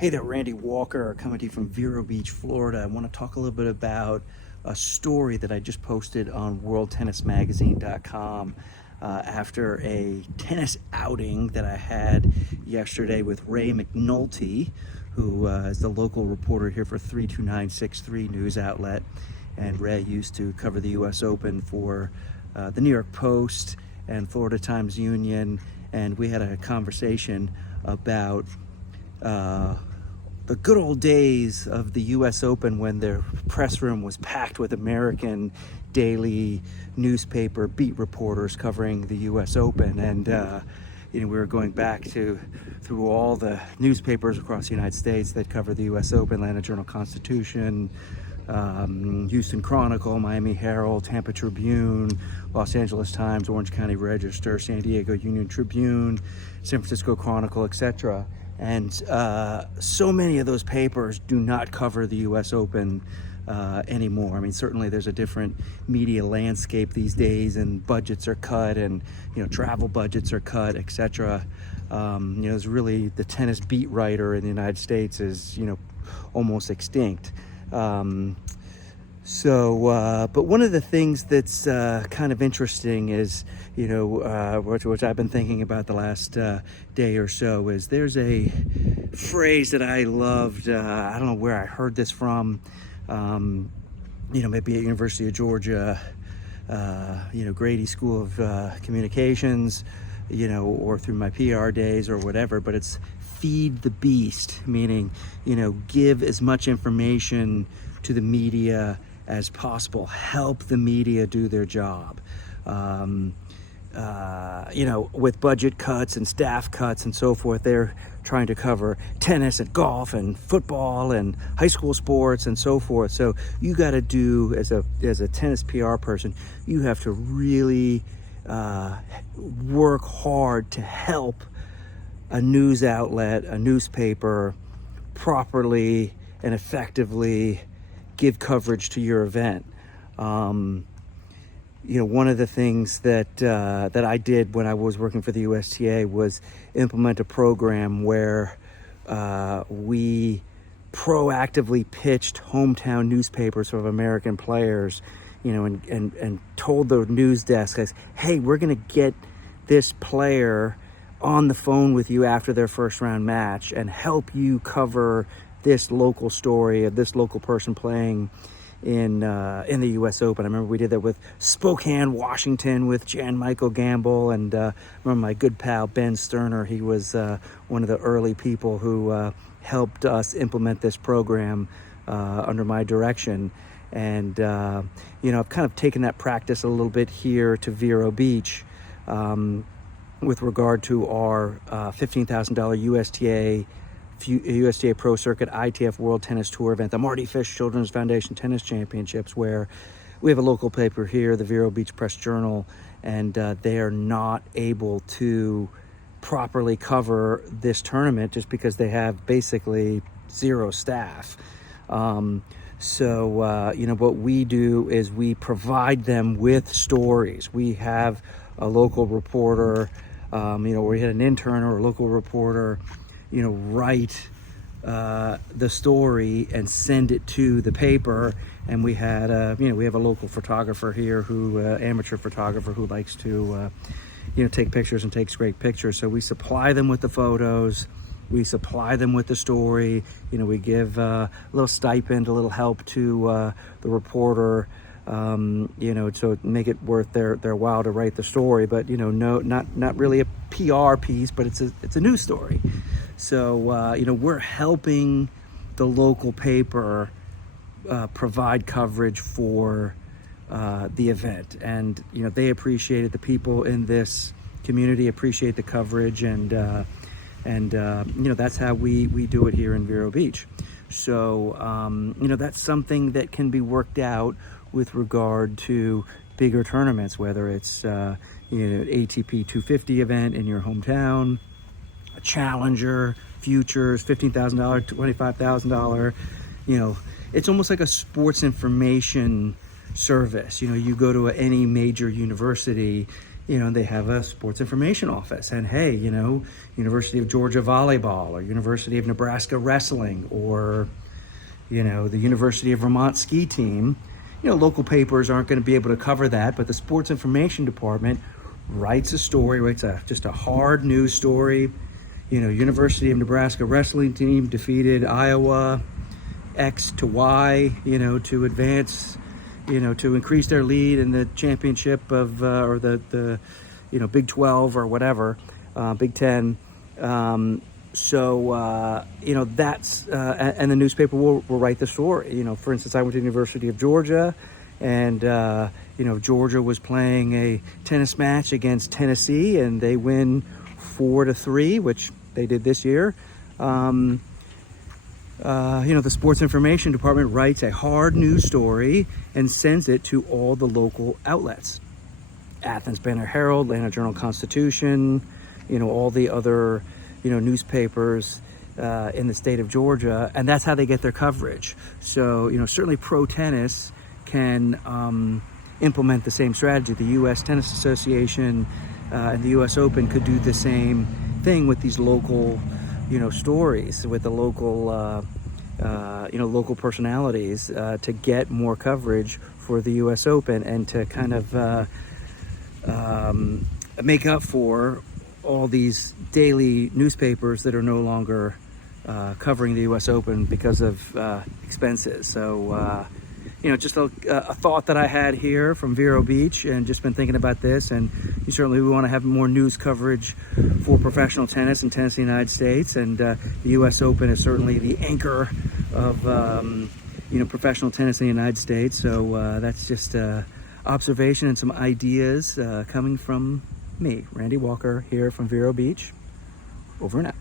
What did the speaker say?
Hey there, Randy Walker, coming to you from Vero Beach, Florida. I want to talk a little bit about a story that I just posted on worldtennismagazine.com after a tennis outing that I had yesterday with Ray McNulty, who is the local reporter here for 32963 news outlet. And Ray used to cover the US Open for the New York Post and Florida Times Union. And we had a conversation about the good old days of the US Open when their press room was packed with American daily newspaper beat reporters covering the US Open. And we were going back through all the newspapers across the United States that cover the US Open: Atlanta Journal-Constitution, Houston Chronicle, Miami Herald, Tampa Tribune, Los Angeles Times, Orange County Register, San Diego Union Tribune, San Francisco Chronicle, etc. And so many of those papers do not cover the US Open anymore. I mean, certainly there's a different media landscape these days, and budgets are cut, and travel budgets are cut, etc. There's really the tennis beat writer in the United States is almost extinct. But one of the things that's kind of interesting is, which I've been thinking about the last day or so, is there's a phrase that I loved. I don't know where I heard this from. Maybe at University of Georgia, Grady School of Communications, or through my PR days or whatever. But it's feed the beast, meaning, give as much information to the media as possible. Help the media do their job. With budget cuts and staff cuts and so forth, they're trying to cover tennis and golf and football and high school sports and so forth. So you got to do, as a tennis PR person, you have to really work hard to help a news outlet, a newspaper, properly and effectively give coverage to your event. One of the things that I did when I was working for the USTA was implement a program where we proactively pitched hometown newspapers of American players, and told the news desk, guys, hey, we're going to get this player on the phone with you after their first round match and help you cover this local story of this local person playing in the US Open. I remember we did that with Spokane, Washington, with Jan Michael Gamble, and I remember my good pal Ben Sterner. He was one of the early people who helped us implement this program under my direction. And I've kind of taken that practice a little bit here to Vero Beach with regard to our $15,000 USTA Pro Circuit ITF World Tennis Tour event, the Marty Fish Children's Foundation Tennis Championships, where we have a local paper here, the Vero Beach Press Journal, and they are not able to properly cover this tournament just because they have basically zero staff. What we do is we provide them with stories. We have a local reporter, we had an intern or a local reporter, write the story and send it to the paper. And we had we have a local photographer here amateur photographer who likes to take pictures and takes great pictures. So we supply them with the photos, we supply them with the story, we give a little stipend, a little help to the reporter, to make it worth their while to write the story. But not really a PR piece, but it's a news story. So we're helping the local paper provide coverage for the event, and they appreciate it. The people in this community appreciate the coverage, and that's how we do it here in Vero Beach. So that's something that can be worked out with regard to bigger tournaments, whether it's ATP 250 event in your hometown, a Challenger, Futures, $15,000, $25,000. It's almost like a sports information service. You go to any major university, they have a sports information office, and hey, University of Georgia volleyball, or University of Nebraska wrestling, or the University of Vermont ski team. Local papers aren't going to be able to cover that, but the sports information department writes a story, just a hard news story. University of Nebraska wrestling team defeated Iowa X to Y, to advance, to increase their lead in the championship of, or the Big 12 or whatever, Big 10. That's, and the newspaper will write the story. For instance, I went to the University of Georgia, and, Georgia was playing a tennis match against Tennessee, and they win 4-3, which they did this year. The sports information department writes a hard news story and sends it to all the local outlets. Athens Banner Herald, Atlanta Journal-Constitution, all the other, newspapers in the state of Georgia, and that's how they get their coverage. So, certainly pro tennis can implement the same strategy. The U.S. Tennis Association and the U.S. Open could do the same thing with these local, stories, with the local, local personalities to get more coverage for the U.S. Open, and to kind of make up for all these daily newspapers that are no longer covering the U.S. Open because of expenses. So, just a thought that I had here from Vero Beach, and just been thinking about this. And we want to have more news coverage for professional tennis and tennis in the United States. And the U.S. Open is certainly the anchor of, professional tennis in the United States. So that's just observation and some ideas coming from me, Randy Walker, here from Vero Beach. Over and out.